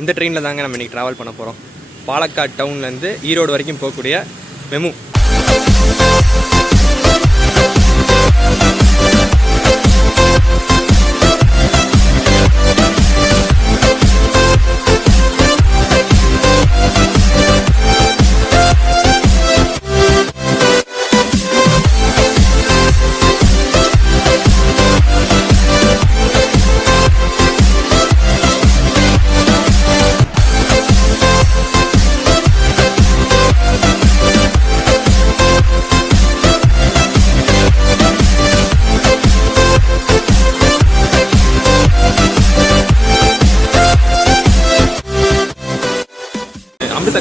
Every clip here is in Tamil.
இந்த ட்ரெயினில் தாங்க நம்ம இன்றைக்கி ட்ராவல் பண்ண போகிறோம். பாலக்காடு டவுன்லேருந்து ஈரோடு வரைக்கும் போகக்கூடிய மெமு.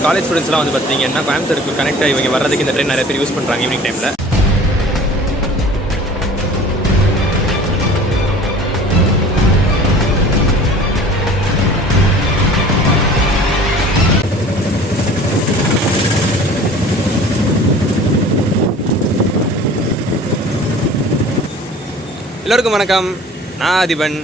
காலேஜ் ஸ்டூடெண்ட்ஸ்லாம் வந்து பார்த்தீங்கன்னா கோயம்புத்தூருக்கு கனெக்ட் ஆகி இவங்க வர்றதுக்கு இந்த ட்ரெயின் நிறைய பேர் யூஸ் பண்ணுறாங்க ஈவினிங் டைமில். எல்லோருக்கும் வணக்கம். நான் அதிபன்.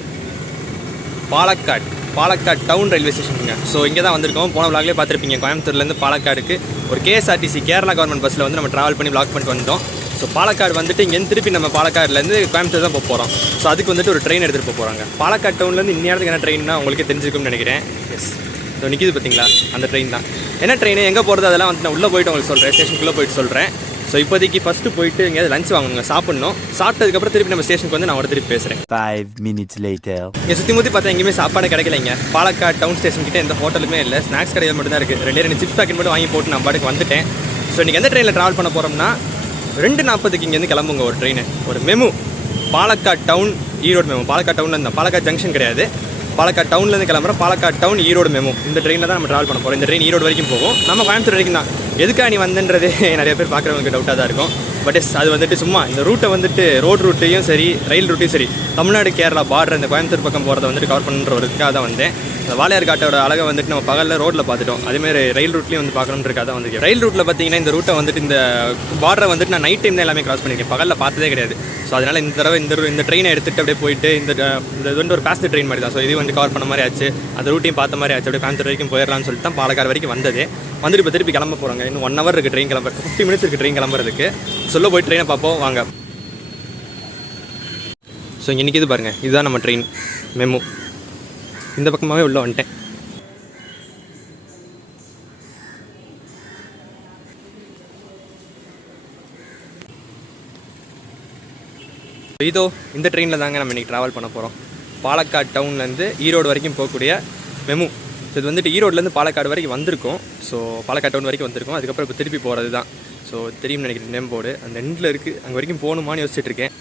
பாலக்காடு டவுன் ரயில்வே ஸ்டேஷனுங்க. ஸோ இங்கே தான் வந்திருக்கோம். போன விளாக்லேயே பார்த்துருப்பீங்க, கோயம்புத்தூர்லேருந்து பாலக்காடுக்கு ஒரு கேஎஸ்ஆர்டிசி கேரளா கவர்மெண்ட் பஸ்ஸில் வந்து நம்ம ட்ராவல் பண்ணி பிளாக் பண்ணிட்டு வந்துட்டோம். ஸோ பாலக்காடு வந்துட்டு இங்கேருந்து திருப்பி நம்ம பாலக்காடுலேருந்து கோயம்புத்தூர் தான் போக போகிறோம். ஸோ அதுக்கு வந்துட்டு ஒரு ட்ரெயின் எடுத்துகிட்டு போக போகிறாங்க. பாலக்காடு டவுன்லேருந்து இன்னும் என்ன ட்ரெயின்னா உங்களுக்கே தெரிஞ்சிருக்கும்னு நினைக்கிறேன். எஸ், ஸோ நிற்கிது பார்த்தீங்களா, அந்த ட்ரெயின் தான். என்ன ட்ரெயின், எங்கே போகிறது அதெல்லாம் வந்து நான் உள்ளே போய்ட்டு உங்களுக்கு சொல்கிறேன், ஸ்டேஷனுக்குள்ளே போய்ட்டு சொல்கிறேன். ஸோ இப்போதைக்கு ஃபஸ்ட்டு போயிட்டு எங்கேயாவது லஞ்ச் வாங்கணுங்க, சாப்பிட்ணும். சாப்பிட்டதுக்கப்புறம் திருப்பி நம்ம ஸ்டேஷனுக்கு வந்து நான் ஒரு திருப்பி பேசுகிறேன். 5 minutes later. இங்கே சுற்றி முற்றி பார்த்தா எங்கேயுமே சாப்பாடு கிடைக்கலைங்க. பாலக்காடு டவுன் ஸ்டேஷன் கிட்டே எந்த ஹோட்டலுமே இல்லை. ஸ்நாக்ஸ் கடைகள் மட்டும் தான் இருக்குது. 2 சிப்ஸ் பேக்கெட் மட்டும் வாங்கி போட்டு நான் பாட்டுக்கு வந்துட்டேன். ஸோ இன்றைக்கி எந்த ட்ரெயினில் ட்ராவல் பண்ண போகிறோம்னா 2:40 இங்கேருந்து கிளம்புங்க ஒரு ட்ரெயின், ஒரு MEMU. Palakkad town Erode MEMU. Palakkad டவுனில் இருந்தால் பாலக்காடு ஜங்ஷன் கிடையாது, பாலக்காடு டவுன்லேருந்து கிளம்புறோம். Palakkad town Erode MEMU. இந்த ட்ரெயினில் தான் நம்ம ட்ராவல் பண்ண போகிறோம். இந்த ட்ரெயின் ஈரோடு வரைக்கும் போகும். நம்ம கோயம்புத்தூர் வரைக்கும் தான். எதுக்காக நீ வந்தன்றது நிறைய பேர் பார்க்குறவங்களுக்கு டவுட்டாக தான் இருக்கும். பட் எஸ், அது வந்துட்டு சும்மா இந்த ரூட்டை வந்துட்டு ரோடு ரூட்டையும் சரி ரயில் ரூட்டையும் சரி தமிழ்நாடு கேரளா பார்டர் இந்த கோயம்புத்தூர் பக்கம் போகிறத வந்துட்டு கவர் பண்ணுற ஒரு இதுக்காக தான் வந்தேன். அந்த வாளையார் காட்டோட அழகை வந்துட்டு நம்ம பகலில் ரோட்டில் பார்த்துட்டோம். அதேமாதிரி ரயில் ரூட்லேயும் வந்து பார்க்கணுன்றக்காக தான் வந்து. ரயில் ரூட்டில் பார்த்தீங்கன்னா இந்த ரூட்டை வந்துட்டு இந்த பார்டரை வந்துட்டு நான் நைட் டைம் தான் எல்லாமே கிராஸ் பண்ணியிருக்கேன், பகலில் பார்த்ததே கிடையாது. ஸோ அதனால் இந்த தடவை இந்த ட்ரெயினை எடுத்துகிட்டு அப்படியே போயிட்டு இது வந்து ஒரு பேசஞ்சர் ட்ரெயின் மாதிரி தான். ஸோ இது வந்து கவர் பண்ண மாதிரி ஆச்சு, அந்த ரூட்டையும் பார்த்த மாதிரி ஆச்சு. அப்படியே கோயம்புத்தூர் வரைக்கும் போயிடலாம்னு சொல்லிட்டு தான் பாலக்காடு வரைக்கும் வந்தது. வந்துட்டு இப்போ திருப்பி கிளம்ப போகிறாங்க. இன்னும் 1 hour இருக்குது ட்ரெயின் கிளம்ப, 50 minutes இருக்குது ட்ரெயின் கிளம்புறதுக்கு. சொல்ல போய் ட்ரெயினை பார்ப்போம் வாங்க. ஸோ இன்றைக்கி இது பாருங்கள், இதுதான் நம்ம ட்ரெயின் மெமு. இந்த பக்கமாகவே உள்ளே வந்துட்டேன். இதோ இந்த ட்ரெயினில் தாங்க நம்ம இன்றைக்கி ட்ராவல் பண்ண போகிறோம். பாலக்காடு டவுன்லேருந்து ஈரோடு வரைக்கும் போகக்கூடிய மெமு. ஸோ இது வந்துட்டு ஈரோடுலேருந்து பாலக்காடு வரைக்கும் வந்திருக்கோம். ஸோ பாலக்காடு டவுன் வரைக்கும் வந்திருக்கோம். அதுக்கப்புறம் இப்போ திருப்பி போகிறது தான். ஸோ தெரியும்னு நினைக்கிறேன், நேம் போர்டு அந்த எண்டில் இருக்குது. அங்கே வரைக்கும் போகணுமான்னு யோசிச்சுட்டு இருக்கேன்.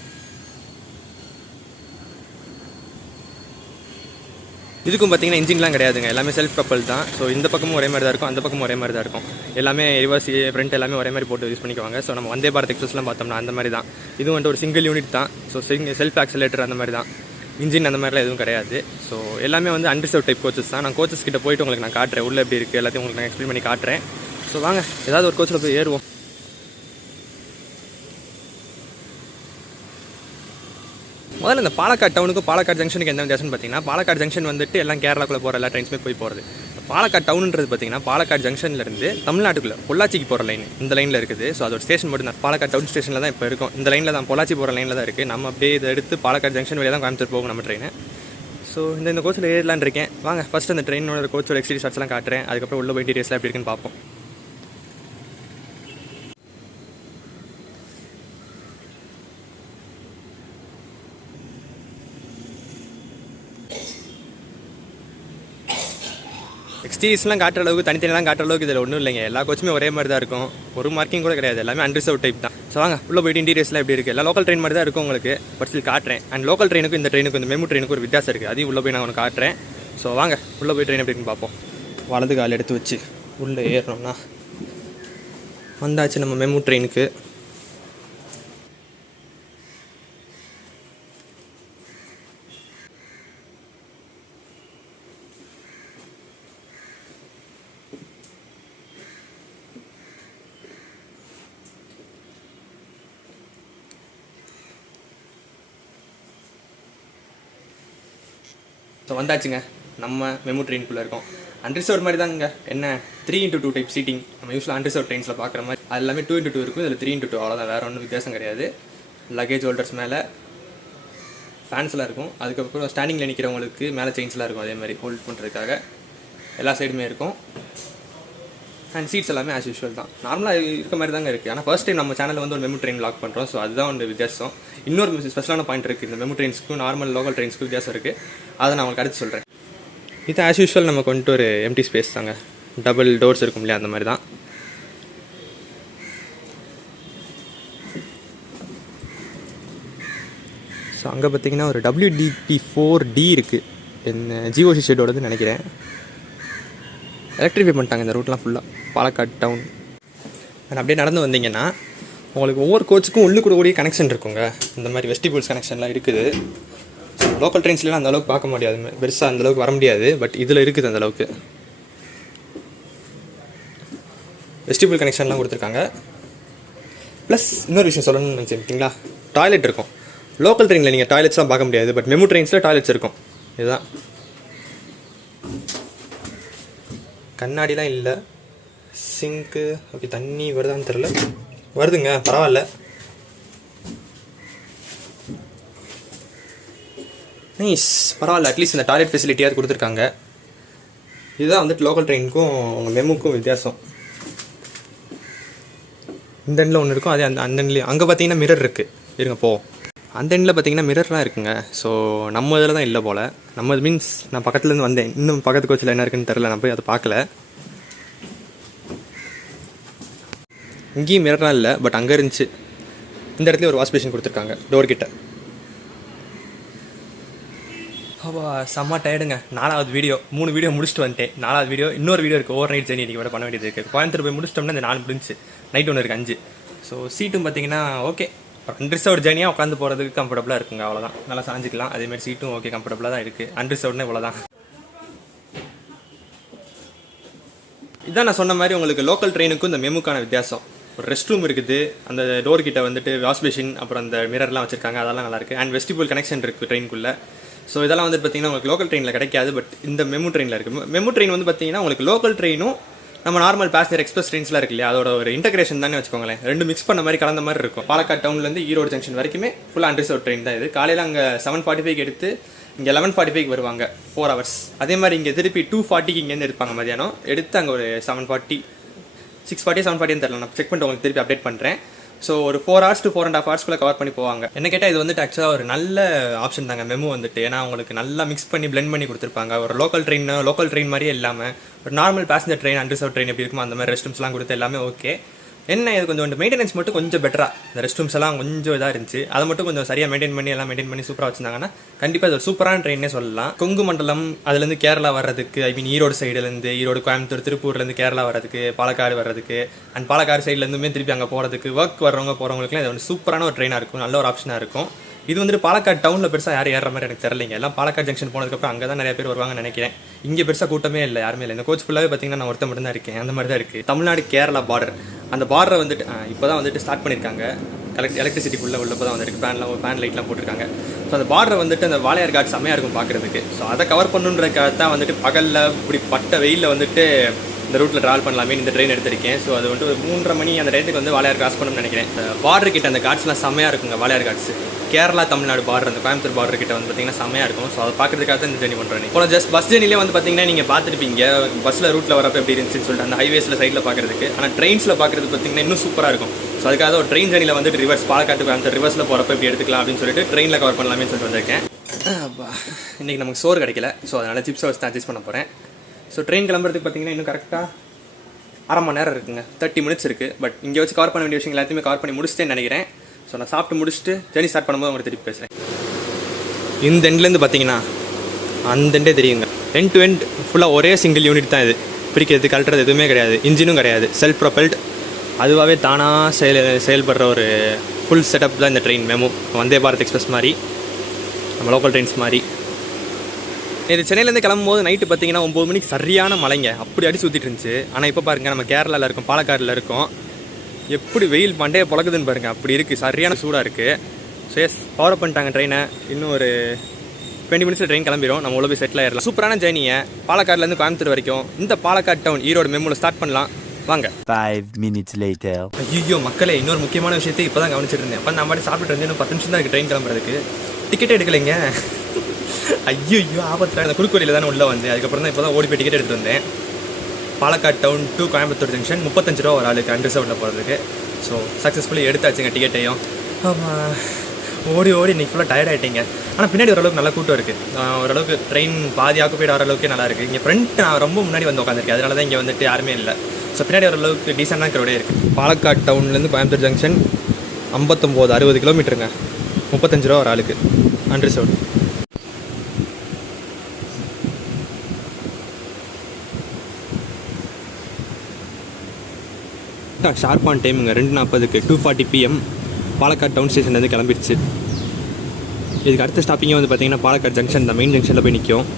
இதுக்கும் பார்த்தீங்கன்னா இன்ஜின்லாம் கிடையாதுங்க, எல்லாமே செல்ஃப் கப்பல் தான். ஸோ இந்த பக்கமும் ஒரே மாதிரி தான் இருக்கும், அந்த பக்கமும் ஒரே மாதிரி தான் இருக்கும். எல்லாமே ரிவர்ஸ் ஃப்ரண்ட் எல்லாமே ஒரே மாதிரி போட்டு யூஸ் பண்ணிக்குவாங்க. ஸோ நம்ம வந்தே பாரத் எக்ஸ்பிரஸ்லாம் பார்த்தோம்னா அந்த மாதிரி தான். இது வந்துட்டு ஒரு சிங்கிள் யூனிட் தான். ஸோ செல்ஃப் ஆக்சிலேட்டர் அந்த மாதிரி தான். இன்ஜின் அந்த மாதிரிலாம் எதுவும் கிடையாது. ஸோ எல்லாமே வந்து அன்ரிசர்வ் டைப் கோச்சஸ் தான். நான் கோச்சஸ் கிட்ட போயிட்டு உங்களுக்கு நான் காட்டுறேன், உள்ளே எப்படி இருக்குது எல்லாத்தையும் உங்களுக்கு நான் எக்ஸ்பிளைன் பண்ணி காட்டுறேன். ஸோ வாங்க ஏதாவது ஒரு கோச்சில் போய் ஏறுவோம். முதல்ல இந்த பாலக்காடு டவுனுக்கும் பாலக்காடு ஜங்ஷனுக்கு எந்த வித்தியாசம்னு பார்த்தீங்கன்னா, பாலக்காடு ஜங்ஷன் வந்துட்டு எல்லாம் கேரளாக்குள்ளே போகிற எல்லா ட்ரெயின்ஸுமே போய் போகிறது. பாலக்காடு டவுன்ன்றது பார்த்தீங்கன்னா பாலக்காடு ஜங்ஷன்லேருந்து தமிழ்நாட்டுக்குள்ளே பொள்ளாச்சிக்கு போகிற லைன் இந்த லைனில் இருக்குது. ஸோ அதோட ஸ்டேஷன் மட்டும் தான் பாலக்காடு டவுன் ஸ்டேஷனில் தான் இப்போ இருக்கும். இந்த லைனில் தான் பொள்ளாச்சி போகிற லைனில் தான் இருக்குது. நம்ம அப்படியே இதை எடுத்து பாலக்காடு ஜங்ஷன் வழியாக தான் கோயம்புத்தூர் போகும் நம்ம ட்ரெயின். ஸோ இந்த கோச்சில் ஏறலான்னு இருக்கேன். வாங்க ஃபஸ்ட்டு அந்த ட்ரெயினோட கோச்சோட எக்ஸ்டீரியர் ஷாட்ஸ்லாம் காட்டுறேன். அதுக்கப்புறம் உள்ள போய் டீட்டெயில்ஸ்லாம் எப்படி இருக்குன்னு பார்ப்போம். எக்ஸ்டீரியர்ஸ்லாம் காட்டுற அளவுக்கு தனித்தனியெல்லாம் காட்டுற அளவுக்கு இதில் ஒன்றும் இல்லைங்க. எல்லா கோச்சுமே ஒரே மாதிரி தான் இருக்கும், ஒரு மார்க்கிங் கூட கிடையாது, எல்லாமே அன்ரிசர்வ் டைப் தான். ஸோ வாங்க உள்ளே போய்ட்டு இன்டீரியர்ஸ்லாம் எப்படி இருக்குது. எல்லாம் லோக்கல் ட்ரெயின் மாதிரி தான் இருக்கும் உங்களுக்கு, பட் ஸ்டில் காட்டுறேன். அண்ட் லோக்கல் ட்ரெயினுக்கும் இந்த ட்ரெயினுக்கு இந்த மெமு ட்ரெயினுக்கு ஒரு வித்தியாசம் இருக்குது, அதையும் உள்ளே போய் நான் ஒன்று காட்டுறேன். ஸோ வாங்க உள்ளே போய் ட்ரெயின் எப்படி இருக்குன்னு பார்ப்போம். வலது கால் எடுத்து வச்சு உள்ளே ஏறணும்னா வந்தாச்சு நம்ம மெமு ட்ரெயினுக்கு. ஸோ வந்தாச்சுங்க, நம்ம மெமு ட்ரெயினுக்குள்ளே இருக்கோம். அன்ரிசர்வ் மாதிரி தாங்க. என்ன 3x2 டைப் சீட்டிங் நம்ம யூஸ்வலாக அன்ரிசர்வ் ட்ரெயின்ஸில் பார்க்குற மாதிரி அது எல்லாமே 2x2 இருக்கும். இதில் 3x2 அவ்வளோதான், வேறு ஒன்றும் வித்தியாசம் கிடையாது. லக்கேஜ் ஹோல்டர்ஸ் மேலே ஃபேன்ஸ்லாம் இருக்கும். அதுக்கப்புறம் ஸ்டாண்டிங்கில் நிற்கிறவங்களுக்கு மேலே செயின்ஸ்லாம் இருக்கும், அதே மாதிரி ஹோல்ட் பண்ணுறதுக்காக எல்லா சைடுமே இருக்கும். அண்ட் சீட்ஸ் எல்லாமே ஆஸ் யூஷுவல் தான், நார்மலாக இருக்க மாதிரி தாங்க இருக்குது. ஆனால் ஃபர்ஸ்ட் டைம் நம்ம சேனலில் வந்து ஒரு மெமு ட்ரெயின் லாக் பண்ணுறோம். ஸோ அதுதான் வந்து வித்தியாசம். இன்னொரு ஸ்பெஷலான பாயிண்ட் இருக்குது, இந்த மெமு ட்ரெயின்ஸ்க்கும் நார்மல் லோக்கல் ட்ரெயின்ஸ்க்கும் வித்தியாசம் இருக்குது. அதை நான் உங்களுக்கு அடுத்து சொல்கிறேன். இது ஆஸ் யூஷுவல் நமக்கு வந்துட்டு ஒரு எம்டி ஸ்பேஸ் தாங்க, டபுள் டோர்ஸ் இருக்கும் இல்லையா, அந்த மாதிரி தான். ஸோ அங்கே பார்த்தீங்கன்னா ஒரு WDP4D இருக்குது, என்ன ஜிஓசி ஷெட்டோடதுன்னு நினைக்கிறேன். எலக்ட்ரிஃபை பண்ணிட்டாங்க இந்த ரூட்லாம் ஃபுல்லாக, பாலக்காடு டவுன். அப்படியே நடந்து வந்தீங்கன்னா உங்களுக்கு ஒவ்வொரு கோச்சுக்கும் உள்ளுக்கூடக்கூடிய கனெக்ஷன் இருக்குங்க. இந்த மாதிரி வெஸ்டிபிள்ஸ் கனெக்ஷன்லாம் இருக்குது. லோக்கல் ட்ரெயின்ஸ்லாம் அந்தளவுக்கு பார்க்க முடியாது, பெருசாக அந்தளவுக்கு வர முடியாது. பட் இதில் இருக்குது அந்தளவுக்கு வெஸ்டிபிள் கனெக்ஷன்லாம் கொடுத்துருக்காங்க. ப்ளஸ் இன்னொரு விஷயம் சொல்லணும்னு நினச்சிட்டிங்களா, டாய்லெட் இருக்கும். லோக்கல் ட்ரெயினில் நீங்கள் டாய்லெட்ஸ்லாம் பார்க்க முடியாது, பட் மெமு ட்ரெயின்ஸில் டாய்லெட்ஸ் இருக்கும். இதுதான், கண்ணாடிலாம் இல்லை. சிங்க்கு ஓகே, தண்ணி வருதான்னு தெரில, வருதுங்க, பரவாயில்ல. நைஸ், பரவாயில்ல. அட்லீஸ்ட் இந்த டாய்லெட் ஃபெசிலிட்டியாவது கொடுத்துருக்காங்க. இதுதான் வந்துட்டு லோக்கல் ட்ரெயினுக்கும் உங்கள் மெமுக்கும் வித்தியாசம். இந்த எண்டில் ஒன்று இருக்கும், அதே அந்த எண்ட்லேயும். அங்கே பார்த்தீங்கன்னா மிரர் இருக்குது, இருங்க போ. அந்த எண்டில் பார்த்தீங்கன்னா மிரர்லாம் இருக்குங்க. ஸோ நம்ம இதில் தான் இல்லை போல். நம்ம மீன்ஸ் நான் பக்கத்துலேருந்து வந்தேன், இன்னும் பக்கத்து கோச்சில் என்ன இருக்குன்னு தெரில, நான் போய் அதை பார்க்கல. இங்கேயும் மிரர்லாம் இல்லை, பட் அங்கே இருந்துச்சு. இந்த இடத்துல ஒரு வாஷ் பேஷன் கொடுத்துருக்காங்க டோர் கிட்ட. செம்ம டயர்டுங்க. 4வது வீடியோ, 3 வீடியோ முடிச்சுட்டு வந்துட்டேன். 4வது வீடியோ, இன்னொரு வீடியோ இருக்குது, ஓவர் நைட் ஜெர்னி இன்றைக்கி வர பண்ண வேண்டியது இருக்குது. கோயம்புத்தூர் போய் முடிச்சிட்டோம்னா இந்த 4 முடிஞ்சு, நைட் ஒன்று இருக்குது 5. ஸோ சீட்டும் பார்த்தீங்கன்னா ஓகே, அன்ரிசர்வ்டு ஜேர்னியாக உட்காந்து போகிறதுக்கு கம்ஃபர்டபுளாக இருக்குங்க, அவ்வளோதான். நல்லா சாஞ்சிக்கலாம். அதேமாதிரி சீட்டும் ஓகே, கம்ஃபர்டபுளாக தான் இருக்குது. அன்ரிசர்வ்டுனா இவ்வளோதான். இதான் நான் சொன்ன மாதிரி உங்களுக்கு லோக்கல் ட்ரெயினுக்கும் இந்த மெமுக்கான வித்தியாசம். ஒரு ரெஸ்ட் ரூம் இருக்குது, அந்த டோர் கிட்ட வந்துட்டு வாஷ் பேஷின், அப்புறம் அந்த மிரர்லாம் வச்சுருக்காங்க, அதெல்லாம் நல்லாயிருக்கு. அண்ட் வெஸ்டிபிள் கனெக்ஷன் இருக்குது ட்ரெயினுக்குள்ளே. ஸோ இதெல்லாம் வந்து பார்த்தீங்கன்னா உங்களுக்கு லோக்கல் ட்ரெயினில் கிடைக்காது, பட் இந்த மெமு ட்ரெயினில் இருக்குது. மெமு ட்ரெயின் வந்து பார்த்தீங்கன்னா உங்களுக்கு லோக்கல் ட்ரெயினும் நம்ம நார்மல் பேசஞ்சர் எக்ஸ்பிரஸ் ட்ரெயின்ஸ்லாம் இருக்கு இல்லையா, அதோட ஒரு இன்டகிரேஷன் தானே வச்சுக்கோங்களேன். ரெண்டு மிக்ஸ் பண்ண மாதிரி கலந்த மாதிரி இருக்கும். பாலக்காடு டவுன்லேருந்து ஈரோடு ஜங்ஷன் வரைக்குமே ஃபுல்லாக அன்ரிசர்வ் ட்ரெயின் தான் இது. காலையில் அங்கே 7:45 எடுத்து இங்கே 11:45 வருவாங்க, 4 hours. அதே மாதிரி இங்கே திருப்பி 2:40 இங்கேருந்து எடுப்பாங்க மதியானம். எடுத்து அங்கே ஒரு 7:40, 6:40, 7:40 தெரியல, நான் செக் பண்ணிட்டு உங்களுக்கு திருப்பி அப்டேட் பண்ணுறேன். ஸோ ஒரு 4 hours to 4.5 hours கவர் பண்ணி போவாங்க. என்ன கேட்டால் இது வந்துட்டு ஆக்சுவலாக ஒரு நல்ல ஆப்ஷன் தாங்க மெமு வந்துட்டு. ஏன்னா உங்களுக்கு நல்லா மிக்ஸ் பண்ணி பிளெண்ட் பண்ணி கொடுத்துருப்பாங்க. ஒரு லோக்கல் ட்ரெயின் மாதிரியே இல்லாமல் ஒரு normal passenger train, unreserved train எப்படி இருக்குமோ அந்த மாதிரி ரெஸ்ட் ரூம்ஸ்லாம் கொடுத்து எல்லாமே ஓகே. என்ன இது கொஞ்சம் மெயின்டெனன்ஸ் மட்டும் கொஞ்சம் பெட்டராக, இந்த ரெஸ்ட் ரூம்ஸ் எல்லாம் கொஞ்சம் இதாக இருந்துச்சு. அதை மட்டும் கொஞ்சம் சரியாக மெயின்டைன் பண்ணி சூப்பராக வச்சிருந்தாங்கன்னா கண்டிப்பாக இது ஒரு சூப்பரான ட்ரெயினே சொல்லலாம். கொங்கு மண்டலம் அதுலேருந்து கேரளா வர்றதுக்கு, ஐ மீன் ஈரோடு சைடுலேருந்து, ஈரோடு, கோயம்புத்தூர், திருப்பூர்லேருந்து கேரளா வர்றதுக்கு, பாலக்காடு வர்றதுக்கு, அண்ட் பாலக்காடு சைட்லேருந்துமே திருப்பி அங்கே போகிறதுக்கு, ஒர்க் போகிறவங்களுக்குலாம் இது வந்து சூப்பரான ஒரு ட்ரெயினாக இருக்கும், நல்ல ஒரு ஆப்ஷனாக இருக்கும். இது வந்துட்டு பாலக்காடு டவுனில் பெருசாக யாரும் ஏறுற மாதிரி எனக்கு தெரியலைங்க. எல்லாம் பாலக்காடு ஜங்ஷன் போனதுக்கப்புறம் அங்கே தான் நிறைய பேர் வருவாங்கன்னு நினைக்கிறேன். இங்கே பெருசாக கூட்டமே இல்லை, யாருமே இல்லை. இந்த கோச் ஃபுல்லாகவே பார்த்தீங்கன்னா நான் ஒருத்த மட்டும் தான் இருக்கேன். அந்த மாதிரி தான் இருக்குது. தமிழ்நாடு கேரளா பார்டர், அந்த பார்டரை வந்துட்டு இப்போ தான் வந்துட்டு ஸ்டார்ட் பண்ணியிருக்காங்க. எலக்ட்ரிசிட்டிக்குள்ளே உள்ளப்போ தான் வந்துருக்கு, ஃபேன் லைட்லாம் போட்டிருக்காங்க. ஸோ அந்த பார்டர் வந்துட்டு அந்த வாளையார் காட் செம்மையாக இருக்கும் பார்க்குறதுக்கு. ஸோ அதை கவர் பண்ணுன்றதுக்காக தான் வந்துட்டு பகலில் இப்படி பட்ட வெயிலில் வந்துட்டு இந்த ரூட்டில் ட்ராவல் பண்ணலாமே இந்த ட்ரெயின் எடுத்திருக்கேன். ஸோ அது வந்துட்டு ஒரு 3:30 மணி அந்த டயத்துக்கு வந்து வாளையார் கிராஸ் பண்ணணும்னு நினைக்கிறேன். பார்டர் கிட்ட அந்த காட்ஸ்லாம் செம்மையாக இருக்குங்க. வாளையார் காட்ஸ் கேரளா தமிழ்நாடு பார்டர், அந்த கோயம்புத்தூர் பார்டர் கிட்ட வந்து பார்த்தீங்கன்னா செம்மையாக இருக்கும். ஸோ அதை பார்க்கறதுக்காக தான் இந்த ஜெர்னி பண்ணுறேன். இப்போ ஜஸ்ட் பஸ் ஜெர்னிலே வந்து பார்த்தீங்கன்னா நீங்கள் பார்த்துருப்பீங்க பஸ்ஸில் ரூட்டில் வரப்போ எப்படி இருந்துச்சுன்னு சொல்லிட்டு அந்த ஹைவேஸில் சைடில் பார்க்குறதுக்கு. ஆனால் ட்ரெயின்ஸில் பார்க்குறது பார்த்தீங்கன்னா இன்னும் சூப்பராக இருக்கும். ஸோ அதுக்காக ஒரு ட்ரெயின் ஜெர்னியில் வந்துட்டு ரிவர்ஸ் பாலக்காட்டு கோயம்புத்தூர் ரிவர்ஸில் போகிறப்ப எப்படி எடுத்துக்கலாம் அப்படின்னு சொல்லிட்டு ட்ரெயினில் கவர் பண்ணலாமே சொல்லிட்டு வந்திருக்கேன். இன்றைக்கி நமக்கு சோறு கிடைக்கல, ஸோ அதனால் சிப்ஸை வச்சு தான் அட்ஜஸ்ட் பண்ண போகிறேன். ஸோ ட்ரெயின் கிளம்புறதுக்கு பார்த்தீங்கன்னா இன்னும் கரெக்டாக 1/2 மணி நேரம் இருக்குங்க, 30 minutes இருக்குது. பட் இங்கே வச்சு கவர் பண்ண வேண்டிய விஷயம் எல்லாத்தையுமே கவர் பண்ணி முடிச்சிட்டேன்னு நினைக்கிறேன். ஸோ நான் சாப்பிட்டு முடிச்சுட்டு ஜெர்னி ஸ்டார்ட் பண்ணும்போது உங்களுக்கு திருப்பி பேசுகிறேன். இந்த எண்ட்லேருந்து பார்த்தீங்கன்னா அந்த எண்டே தெரியுங்க. எண்ட் டு எண்ட் ஃபுல்லாக ஒரே சிங்கிள் யூனிட் தான் இது. பிரிக்கிறது கழட்டுறது எதுவுமே கிடையாது, இன்ஜினும் கிடையாது, செல்ஃப் ப்ரொபெல்ட், அதுவாகவே தானாக செயல்படுற ஒரு ஃபுல் செட்டப் தான் இந்த train MEMU. Vande Bharat express மாதிரி, நம்ம லோக்கல் ட்ரெயின்ஸ் மாதிரி. இது சென்னையிலேருந்து கிளம்பும்போது நைட்டு பார்த்தீங்கன்னா 9 மணிக்கு சரியான மழைங்க, அப்படி அடி சுற்றிட்டு இருந்துச்சு. ஆனால் இப்போ பாருங்கள் நம்ம கேரளாவில் இருக்கோம், பாலக்காடில் இருக்கோம், எப்படி வெயில் மண்டையை புழக்குதுன்னு பாருங்கள், அப்படி இருக்குது, சரியான சூடாக இருக்குது. ஸோ எஸ் பவர் பண்ணிட்டாங்க ட்ரெயினை. இன்னும் ஒரு 20 மினிட்ஸில் ட்ரெயின் கிளம்பிடும். நம்ம உள்ள போய் செட்டில் ஆயிடலாம். சூப்பரான ஜேர்னியை பாலக்காடுலேருந்து கோயம்புத்தூர் வரைக்கும் இந்த பாலக்காடு டவுன் ஈரோடு மெமுவில் ஸ்டார்ட் பண்ணலாம் வாங்க. 5 minutes later. ஐயோ மக்களே, இன்னொரு முக்கியமான விஷயத்தை இப்போ தான் கவனிச்சிட்டு இருந்தேன். அப்போ நான் மாதிரி சாப்பிட்டு இருந்தேன். இன்னும் 10 நிமிஷம் தான் இருக்குது ட்ரெயின் கிளம்புறதுக்கு. டிக்கெட் எடுக்கலைங்க. ஐயோ ஆபத்தில் இந்த குறுக்கோடியில் தானே உள்ளே வந்து அதுக்கப்புறம் தான் இப்போ தான் ஓடி போய் டிக்கெட் எடுத்துகிட்டு வந்தேன். Palakkad town to Coimbatore junction 35 ரூபா ஒரு ஆளுக்கு அன்ரிசர்வ்டில் போகிறதுக்கு. ஸோ சக்ஸஸ்ஃபுல்லி எடுத்தாச்சுங்க டிக்கெட்டையும். ஓடி இன்றைக்கி ஃபுல்லாக டயர்ட் ஆகிட்டீங்க. ஆனால் பின்னாடி ஓரளவுக்கு நல்லா கூட்டம் இருக்குது. ஓரளவுக்கு ட்ரெயின் பாதி ஆக்குப்பைட் ஆகிற அளவுக்கு நல்லா இருக்குது. இங்கே ஃப்ரண்ட் நான் ரொம்ப முன்னாடி வந்து உட்காந்துருக்கேன். அதனால தான் இங்கே வந்துட்டு யாருமே இல்லை. ஸோ பின்னாடி ஓரளவுக்கு டீசெண்டாக க்ரௌடே இருக்குது. பாலக்காடு டவுன்லேருந்து கோயம்புத்தூர் ஜங்ஷன் 59-60 கிலோமீட்டருங்க. 35 ரூபா ஒரு ஆளுக்கு அன்ரிசர்வ்டு. ஷார்ப்பான டைமுங்க 2:40க்கு 2:40 PM பாலக்காடு டவுன் ஸ்டேஷன்லேருந்து கிளம்பிடுச்சு. இதுக்கு அடுத்த ஸ்டாப்பிங்கே வந்து பார்த்திங்கன்னா பாலக்காடு ஜங்ஷன் தான். மெயின் ஜங்ஷனில் போய் நிற்கும்.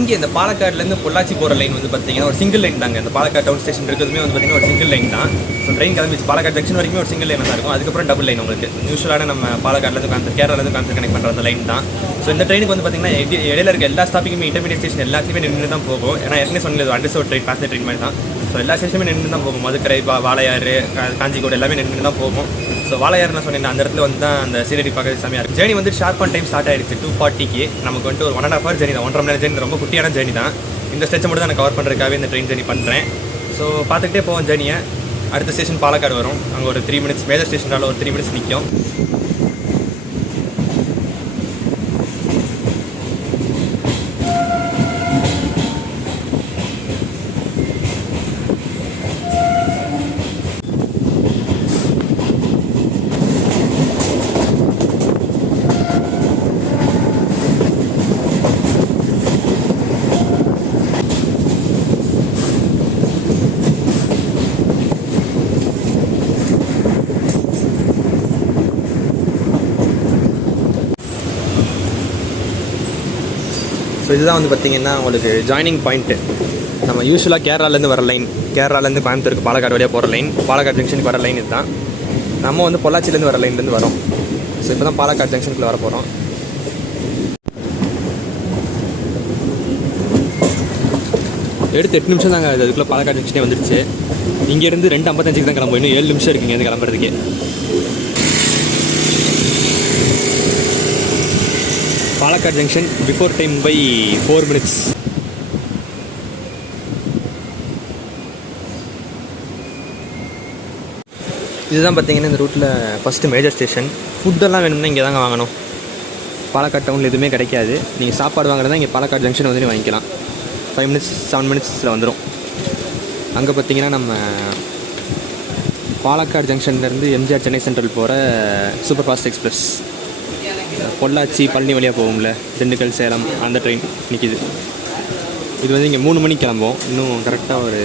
இங்கே இந்த பாலக்காடுலேருந்து பொள்ளாச்சி போகிற லைன் வந்து பார்த்தீங்கன்னா ஒரு சிங்கிள் லைன் தாங்க. இந்த பாலக்காடு டவுன் ஸ்டேஷன் இருக்கிறதுமே வந்து பார்த்தீங்கன்னா ஒரு சிங்கிள் லைன் தான். ஸோ ட்ரெயின் கிளம்பிச்சு பாலக்காடு ஜங்ஷன் வரைக்குமே ஒரு சிங்கிள் லைனாக தான் இருக்கும். அதுக்கப்புறம் டபுள் லைன் உங்களுக்கு யூஸ்வலான நம்ம பாலக்காடுலேருந்து கோயம்புத்தூர் கேரளாலேருந்து கோயம்புத்தூர் கனெக்ட் பண்ணுற அந்த லைன் தான். ஸோ இந்த ட்ரெயினுக்கு வந்து பார்த்தீங்கன்னா இடையில இருக்க எல்லா ஸ்டாப்பிங்குமே இன்டர்மீடியட் ஸ்டேஷன் எல்லாத்துலேயுமே நின்று தான் போகும். ஏன்னா ஏற்கனவே சொன்னது அன்ரிசர்வ்ட் ட்ரெயின் பேசஞ்சர் ட்ரெயின் மாதிரி தான். ஸோ எல்லா ஸ்டேஷனுமே நின்று தான் போகும். மதுக்கரை வாளையாறு காஞ்சிக்கோடு எல்லாமே நின்று தான் போகும். ஸோ வாளையாறு நான் சொன்னேன் அந்த இடத்துல வந்து தான் அந்த சீனரி பார்க்க செம்மையாக இருக்குது. ஜேர்னி வந்து ஷார்ப்பான டைம் ஸ்டார்ட் ஆகிடுச்சு 2:40க்கு. நமக்கு வந்துட்டு ஒரு 1.5 hour ஜேர்னி தான். 1.5 மணி நேரம் ஜேர்னி. ரொம்ப குட்டியான ஜேர்னி தான். இந்த ஸ்டேச்சை மட்டும் தான் நான் கவர் பண்ணுறதுக்காகவே இந்த ட்ரெயின் ஜேர்னி பண்ணுறேன். ஸோ பார்த்துக்கிட்டே போவோம் ஜேர்னியை. அடுத்த ஸ்டேஷன் பாலக்காடு வரும். அங்கே ஒரு 3 மினிட்ஸ் மேஜர் ஸ்டேஷனால் ஒரு 3 மினிட்ஸ் நிற்கும். ஸோ இதுதான் வந்து பார்த்திங்கன்னா உங்களுக்கு ஜாயினிங் பாயிண்ட்டு. நம்ம யூஸ்வலாக கேரளாலேருந்து வர லைன், கேரளாலேருந்து கோயம்புத்தூருக்கு பாலக்காடு வழியாக போகிற லைன், பாலக்காடு ஜங்ஷனுக்கு வர லைன் இதுதான். நம்ம வந்து பொள்ளாச்சிலேருந்து வர லைன்லேருந்து வரோம். ஸோ இப்போ தான் பாலக்காடு ஜங்ஷனுக்குள்ளே வர போகிறோம். எடுத்து 8 நிமிஷம் தாங்க அதுக்குள்ளே பாலக்காடு ஜங்ஷனே வந்துடுச்சு. இங்கேருந்து 2:55க்கு தான் கிளம்பும். இன்னும் 7 நிமிஷம் இருக்குது இங்கேருந்து கிளம்புறதுக்கு. Palakkad junction before time by 4 minutes. இதுதான் பார்த்தீங்கன்னா இந்த ரூட்டில் ஃபஸ்ட்டு மேஜர் ஸ்டேஷன். ஃபுட்டெல்லாம் வேணும்னா இங்கே தாங்க வாங்கணும். பாலக்காடு டவுனில் எதுவுமே கிடைக்காது. நீங்கள் சாப்பாடு வாங்குறதா இங்கே பாலக்காடு ஜங்ஷன் வந்து வாங்கிக்கலாம். 5 மினிட்ஸ் 7 மினிட்ஸில் வந்துடும். அங்கே பார்த்தீங்கன்னா நம்ம பாலக்காடு ஜங்ஷன்லேருந்து எம்ஜிஆர் சென்னை சென்ட்ரல் போகிற super fast express Pollachi Palani வழியாக போகும்ல, திண்டுக்கல் சேலம் அந்த ட்ரெயின் நிற்கிது. இது வந்து இங்கே 3 மணிக்கு கிளம்போம். இன்னும் கரெக்டாக ஒரு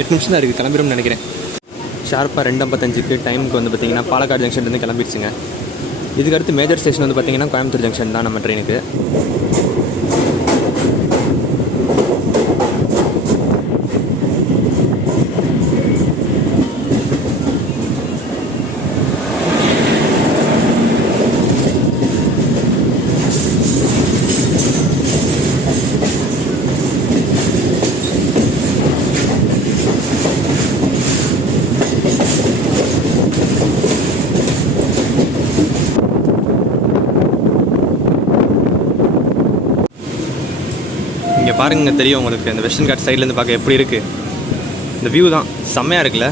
8 நிமிஷம் தான் இருக்குது. கிளம்பிடும்னு நினைக்கிறேன். ஷார்ப்பாக 2:55க்கு டைமுக்கு வந்து பார்த்திங்கன்னா பாலக்காடு ஜங்ஷன்லேருந்து கிளம்பிடுச்சுங்க. இதுக்கடுத்து மேஜர் ஸ்டேஷன் வந்து பார்த்திங்கன்னா கோயம்புத்தூர் ஜங்ஷன் தான் நம்ம ட்ரெயினுக்கு. இங்கே பாருங்க, தெரியும் உங்களுக்கு இந்த வெஸ்டர்ன் காட் சைட்லேருந்து பார்க்க எப்படி இருக்குது. இந்த வியூ தான் செம்மையாக இருக்குல்ல.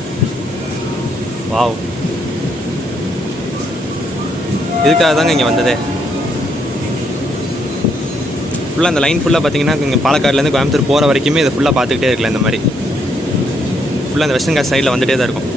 வாவ், இதுக்காக தாங்க இங்கே வந்ததே. ஃபுல்லாக அந்த லைன் ஃபுல்லாக பார்த்தீங்கன்னா இங்கே பாலக்காடுலேருந்து கோயம்புத்தூர் போகிற வரைக்குமே இதை ஃபுல்லாக பார்த்துக்கிட்டே இருக்கலாம். இந்த மாதிரி ஃபுல்லாக அந்த வெஸ்டர்ன் காட் சைடில் வந்துகிட்டே தான் இருக்கும்.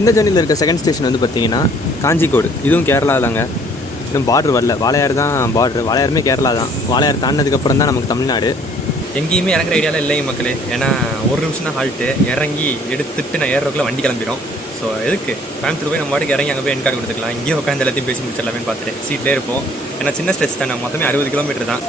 இந்த ஜர்னியில் இருக்க செகண்ட் ஸ்டேஷன் வந்து பார்த்திங்கன்னா காஞ்சிக்கோடு. இதுவும் கேரளா தாங்க. இன்னும் பார்டர் வரல. வாளையார் தான் பார்டர். வாளையாருமே கேரளா தான். வாளையார் தாண்டினதுக்கப்புறம் தான் நமக்கு தமிழ்நாடு. எங்கேயுமே இறங்குற ஐடியாவில் இல்லைங்க மக்களே. ஏன்னா ஒரு நிமிஷம் தான் ஹால்ட்டு. இறங்கி எடுத்துகிட்டு நான் ஏறக்குள்ளே வண்டி கிளம்பிடும். ஸோ எதுக்கு கோயம்புத்தூர் போய் நம்ம வாட்டுக்கு இறங்கி அங்கே போய் என் கார்டு கொடுத்துக்கலாம். இங்கேயே உட்காந்து எல்லாத்தையும் பேசி முடிச்சிடலாமே பார்த்துட்டு சீட்லேயே இருப்போம். ஏன்னா சின்ன ஸ்ட்ரெச் தான். மொத்தமே 60 கிலோமீட்டர் தான்.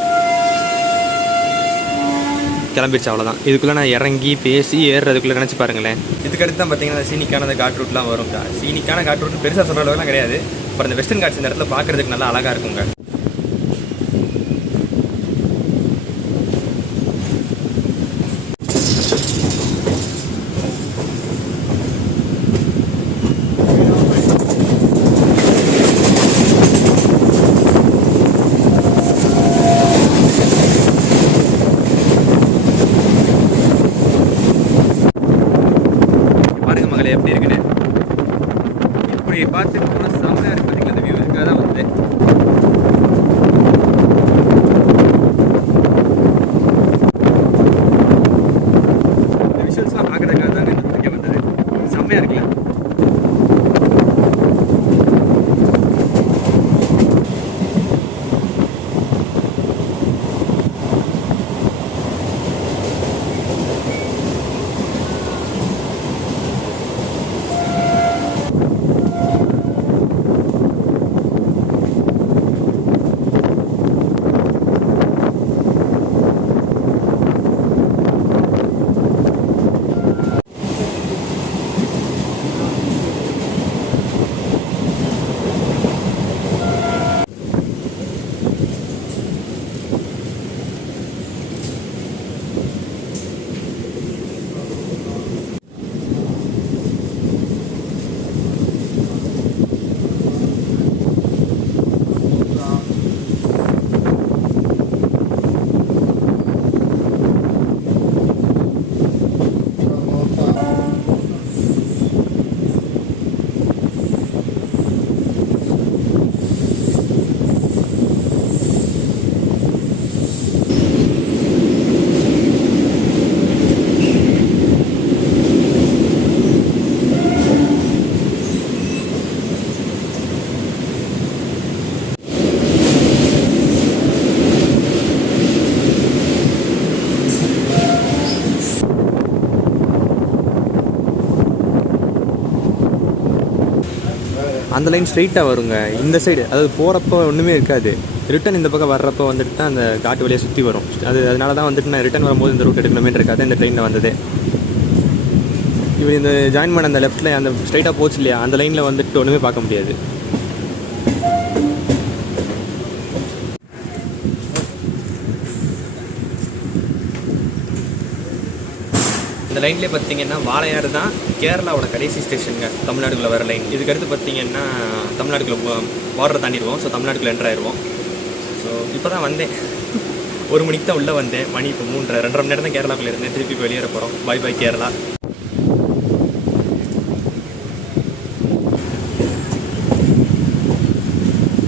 கிளம்பிடுச்சு அவ்வளோதான். இதுக்குள்ளே நான் இறங்கி பேசி ஏறுறதுக்குள்ளே நினச்சி பாருங்களேன். இதுக்கடுத்து தான் பார்த்தீங்கன்னா சீனிக்கான காட் ரூட்லாம் வரும். சீனிக்கான காட் ரூட் பெருசாக சொல்கிற அளவுலாம் கிடையாது. அப்புறம் இந்த வெஸ்டர்ன் காட்ஸ் இந்த இடத்துல பார்க்குறதுக்கு நல்லா அழகாக இருக்குங்க. எப்படி இருக்குன்னு இப்படி பார்த்துட்டு போனால் செம்மையாக இருக்கு. பார்த்தீங்களா அந்த வியூ இதுக்காக தான் வந்து இந்த விஷுவல்ஸ்லாம் பார்க்குறதுக்காக தாங்க இந்த ரூட்டுக்கே வந்தது. செம்மையாக இருக்குல்ல. அந்த லைன் ஸ்ட்ரெயிட்டாக வருங்க. இந்த சைடு அதாவது போகிறப்போ ஒன்றுமே இருக்காது. ரிட்டன் இந்த பக்கம் வர்றப்போ வந்துட்டு தான் அந்த காட்டு வழியாக சுற்றி வரும். அதனால தான் வந்துட்டு நான் ரிட்டன் வரும்போது இந்த ரூட் எடுக்கணுமே இருக்காது. இந்த ட்ரெயினில் வந்தது. இவர் இந்த ஜாயின் பண்ண அந்த லெஃப்ட்டில் அந்த ஸ்ட்ரைட்டாக போச்சு இல்லையா, அந்த லைனில் வந்துட்டு ஒன்றுமே பார்க்க முடியாது. இந்த லைன்லேயே பார்த்தீங்கன்னா வாளையார் தான் கேரளாவோட கடைசி ஸ்டேஷனுங்க. தமிழ்நாடுக்குள்ளே வர லைன். இதுக்கடுத்து பார்த்தீங்கன்னா தமிழ்நாடுக்குள்ளே பார்டரை தாண்டிடுவோம். ஸோ தமிழ்நாடுக்குள்ளே என்ட்ரு ஆயிடுவோம். ஸோ இப்போ தான் வந்தேன். 1 மணிக்கு தான் உள்ளே வந்தேன். மணி இப்போ 3:30 2.5 மணி நேரம் தான் கேரளாக்குள்ளே இருந்தேன். திருப்பி வெளியேற போகிறோம். Bye bye Kerala.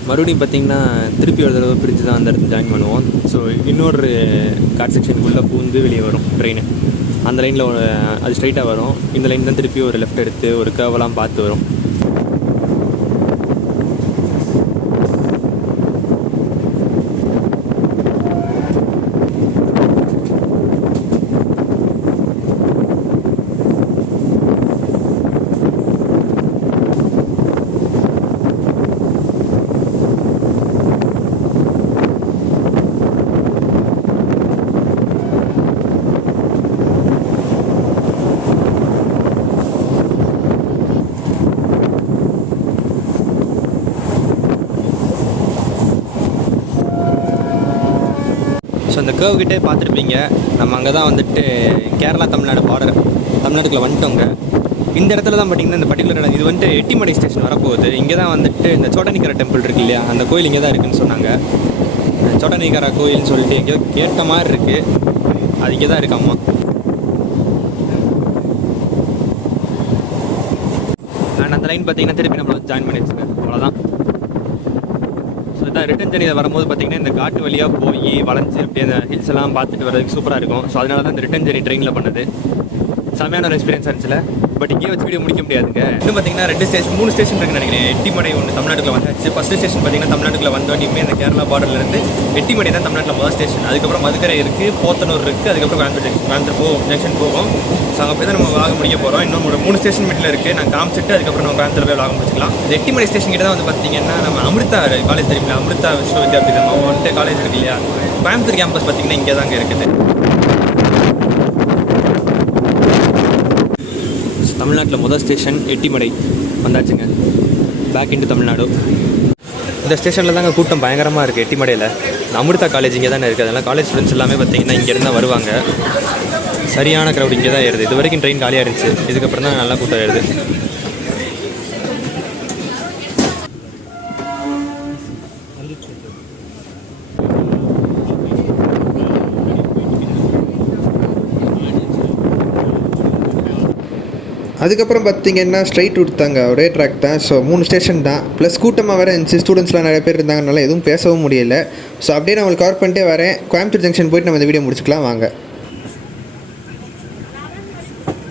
மறுபடியும் பார்த்திங்கன்னா திருப்பி ஒரு தடவை பிரித்து தான் அந்த இடத்துல ஜாயின் பண்ணுவோம். ஸோ இன்னொரு காட் செக்ஷனுக்குள்ளே பூந்து வெளியே வரும் ட்ரெயின். அந்த லைனில் அது ஸ்ட்ரைட்டாக வரும். இந்த லைன் தான் திருப்பி ஒரு லெஃப்ட் எடுத்து ஒரு கர்வெல்லாம் பார்த்து வரும். ஸோ அந்த கர்வ் கிட்டே பார்த்துருப்பீங்க. நம்ம அங்கே தான் வந்துட்டு கேரளா தமிழ்நாடு பார்டர் தமிழ்நாட்டுக்குள்ளே வந்துட்டோங்க. இந்த இடத்துல தான் பார்த்திங்கன்னா இந்த பர்டிகுலர் இடம் இது வந்துட்டு எட்டிமடை ஸ்டேஷன் வரப்போகுது. இங்கே தான் வந்துட்டு இந்த சோட்டனிக்கரா டெம்பிள் இருக்கு இல்லையா, அந்த கோயில் இங்கே தான் இருக்குதுன்னு சொன்னாங்க. சோட்டனிக்கரா கோயில்னு சொல்லிட்டு எங்கேயோ கேட்ட மாதிரி இருக்குது. அது இங்கே தான் இருக்காம்மா. அண்ட் அந்த லைன் பார்த்திங்கன்னா திருப்பி நம்மளை ஜாயின் பண்ணி வச்சுருக்கேன். அவ்வளோதான். ஸோ இதான் ரிட்டன் ஜர்னியில் வரும்போது பார்த்திங்கன்னா இந்த காட்டு வழியாக போய் வளைஞ்சி அப்படியே அந்த ஹில்ஸ் எல்லாம் பார்த்துட்டு வரதுக்கு சூப்பராக இருக்கும். ஸோ அதனால தான் இந்த ரிட்டன் ஜர்னி ட்ரெயினில் பண்ணது. செமையான ஒரு எக்ஸ்பீரியன்ஸ் இருந்துச்சுல. பட் இங்கே வச்சு வீடியோ முடிக்க முடியாதுங்க. இன்னும் பார்த்தீங்கன்னா 3 ஸ்டேஷன் இருக்குன்னு நினைக்கிறேன். எட்டிமடை ஒன்று தமிழ்நாட்டுக்குள்ள வந்தாச்சு. ஃபஸ்ட்டு ஸ்டேஷன் பார்த்தீங்கன்னா தமிழ்நாட்டுக்குள்ள வந்தோடனே இந்த கேரளா பார்டர்லேருந்து எட்டிமடை தான் தமிழ்நாட்டில் முதல் ஸ்டேஷன். அதுக்கப்புறம் மதுக்கரை இருக்குது, போத்தனூர் இருக்குது, அதுக்கப்புறம் கோயம்புத்தூர் ஜங்ஷன் போகும். ஸோ அங்கே போய் தான் நம்ம வாங்க முடிய போகிறோம். இன்னும் ஒரு 3 ஸ்டேஷன் மிட்டில் இருக்குது. நான் காமிச்சிட்டு அதுக்கப்புறம் நம்ம கோயம்புத்தூர் போய் வாங்க முடிச்சுக்கலாம். இந்த எட்டிமடை ஸ்டேஷன் கிட்ட தான் வந்து பார்த்தீங்கன்னா நம்ம அமிர்தா காலேஜ் தெரியுங்களா, அமிர்தா விஸ்வவித்யாபீடம் வந்துட்டு காலேஜ் இருக்கு இல்லையா. கோயம்புத்தூர் கேம்பஸ் பார்த்தீங்கன்னா இங்கே தாங்க இருக்குது. தமிழ்நாட்டில் முதல் ஸ்டேஷன் எட்டிமடை வந்தாச்சுங்க. Back into Tamil Nadu. இந்த ஸ்டேஷனில் தாங்க கூட்டம் பயங்கரமாக இருக்குது. எட்டிமடையில் அமிர்தா காலேஜ் இங்கே தானே இருக்குது. அதனால் காலேஜ் ஸ்டூடெண்ட்ஸ் எல்லாமே பார்த்தீங்கன்னா இங்கேருந்து வருவாங்க. சரியான க்ரௌட் இங்கே தான் ஏறுது. இது வரைக்கும் ட்ரெயின் காலியாக இருந்துச்சு. இதுக்கப்புறம் தான் நல்லா கூட்டம் ஏறுது. அதுக்கப்புறம் பார்த்தீங்கன்னா ஸ்ட்ரைட் ரூட் தாங்க, ஒரே ட்ராக் தான். ஸோ 3 ஸ்டேஷன் தான். ப்ளஸ் கூட்டமாக வேறு இருந்துச்சு. ஸ்டூடெண்ட்ஸ்லாம் நிறைய பேர் இருந்தாங்கனால எதுவும் பேசவும் முடியல. ஸோ அப்படியே நான் உங்களுக்கு கவர் பண்ணிட்டே வரேன். கோயம்புத்தூர் ஜங்ஷன் போய்ட்டு நம்ம இந்த வீடியோ முடிச்சுக்கலாம் வாங்க.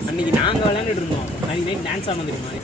அன்றைக்கி நாங்கள் விளையாண்டுட்டு இருந்தோம். அன்றைக்கி நைட் டான்ஸ் ஆனது மாதிரி.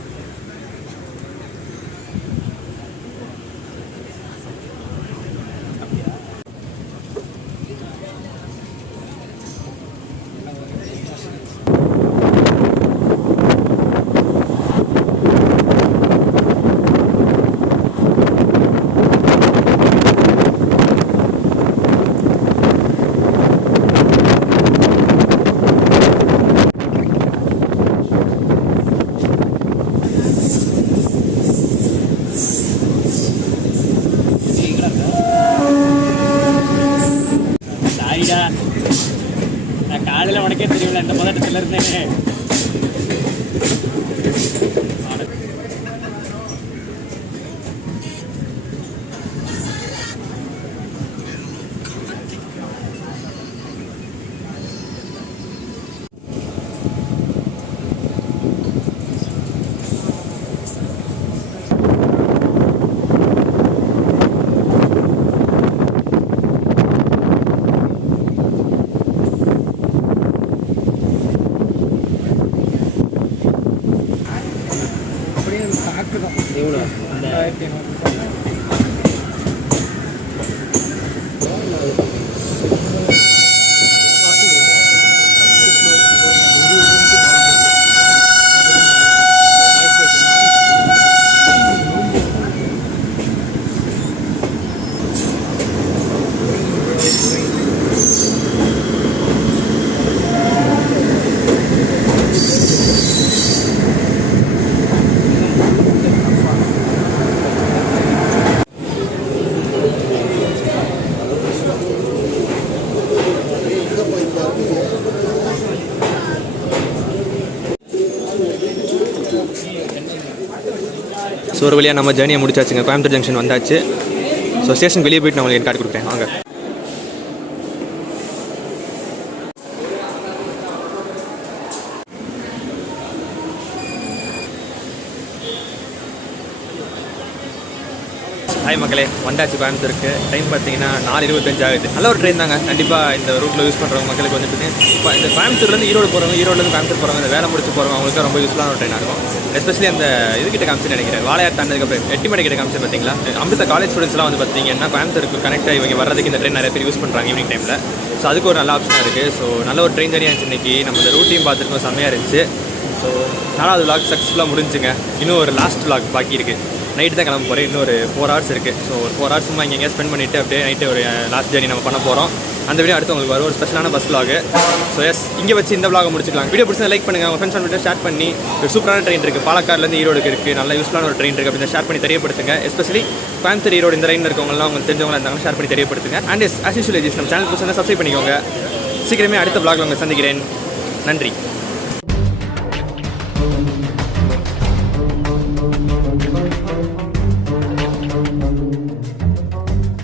நான் காலையில் உனக்கே தெரியல இந்த பதட்டத்தில் இருந்தேன். எவ்வளோ அந்த 1500. ஸோ ஒரு வழியாக நம்ம ஜேர்னியை முடிச்சாச்சுங்க. கோயம்புத்தூர் ஜங்ஷன் வந்தாச்சு. ஸோ ஸ்டேஷன் வெளியே போய்ட்டு நான் உங்களுக்கு கார்டு கொடுக்குறேன் வாங்க. ஹாய் மக்களே, வந்தாச்சு கோயம்புத்தூருக்கு. டைம் பார்த்தீங்கன்னா 4:25 ஆகுது. நல்ல ஒரு ட்ரெயின் தாங்க. கண்டிப்பாக இந்த ரூட்டில் யூஸ் பண்ணுறவங்க மக்களுக்கு வந்துட்டு இப்போ இந்த கோயம்புத்தூர்லேருந்து ஈரோடு போகிறவங்க, ஈரோடுலேருந்து கோயம்புத்தூர் போகிறவங்க, இந்த வேலை முடிச்சு போகிறவங்க அவங்களுக்கு ரொம்ப யூஸ்ஃபுல்லான ஒரு ட்ரெயினாக இருக்கும். எஸ்பெஷலி அந்த இதுக்கிட்ட காமிச்சுன்னு நினைக்கிறேன், வாளையார் தாண்டதுக்கப்புறம் எட்டிமடை கிட்ட காமிச்சு பார்த்தீங்களா. அமிர்தா காலேஜ் ஸ்டூடெண்ட்ஸ்லாம் வந்து பார்த்தீங்கன்னா கோயம்புத்தூருக்கு கனெக்ட் ஆகி இவங்க வர்றதுக்கு இந்த ட்ரெயின் நிறைய பேர் யூஸ் பண்ணுறாங்க ஈவினிங் டைமில். ஸோ அதுக்கு ஒரு நல்ல ஆப்ஷனாக இருக்குது. ஸோ நல்ல ஒரு ட்ரெயின் ஜர்னியாக இருந்துச்சு இன்றைக்கி. நம்ம இந்த ரூட்டையும் பார்த்துருக்கோம், செம்மையாக இருந்துச்சு. ஸோ 4வது விளாக் சக்ஸஸ்ஃபுல்லாக முடிஞ்சுங்க. இன்னும் ஒரு லாஸ்ட் விளாக் பாக்கி இருக்குது. நைட்டு தான் கிளம்ப போகிறேன். இன்னும் ஒரு 4 hours இருக்குது. ஸோ ஒரு 4 hours சும்மா இங்கே ஸ்பெண்ட் பண்ணிவிட்டு அப்படியே நைட்டு ஒரு லாஸ்ட் ஜர்னி நம்ம பண்ண போகிறோம். அந்த வீடியோ அடுத்து உங்களுக்கு வரும், ஒரு ஸ்பெஷலான பஸ் vlog. ஸோ எஸ், இங்கே வச்சு இந்த vlog முடிச்சுக்கலாம். வீடியோ பிடிச்சா லைக் பண்ணுங்கள், உங்கள் ஃப்ரெண்ட்ஸ் வீடியோ ஷேர் பண்ணி. ஒரு சூப்பரான ட்ரெயின் இருக்குது, பாலக்காடுலேருந்து ஈரோடுக்கு இருக்குது, நல்ல யூஸ்ஃபுல்லான ஒரு ட்ரெயின் இருக்குது அப்படின்னு ஷேர் பண்ணி தெரியப்படுத்துங்க. எஸ்பெஷலி கோயம்புத்தூர் ஈரோடு இந்த லைனில் இருக்கவங்களாம் உங்களுக்கு தெரிஞ்சவங்களாக இருந்தாலும் ஷேர் பண்ணி தெரியப்படுத்துங்க. அண்ட் எஸ், ஆஸ் யூஷுவல் நம்ம சேனல் புதுசாக சப்ஸ்கிரைப் பண்ணிக்கோங்க. சீக்கிரமே அடுத்த vlogல உங்களை சந்திக்கிறேன். நன்றி.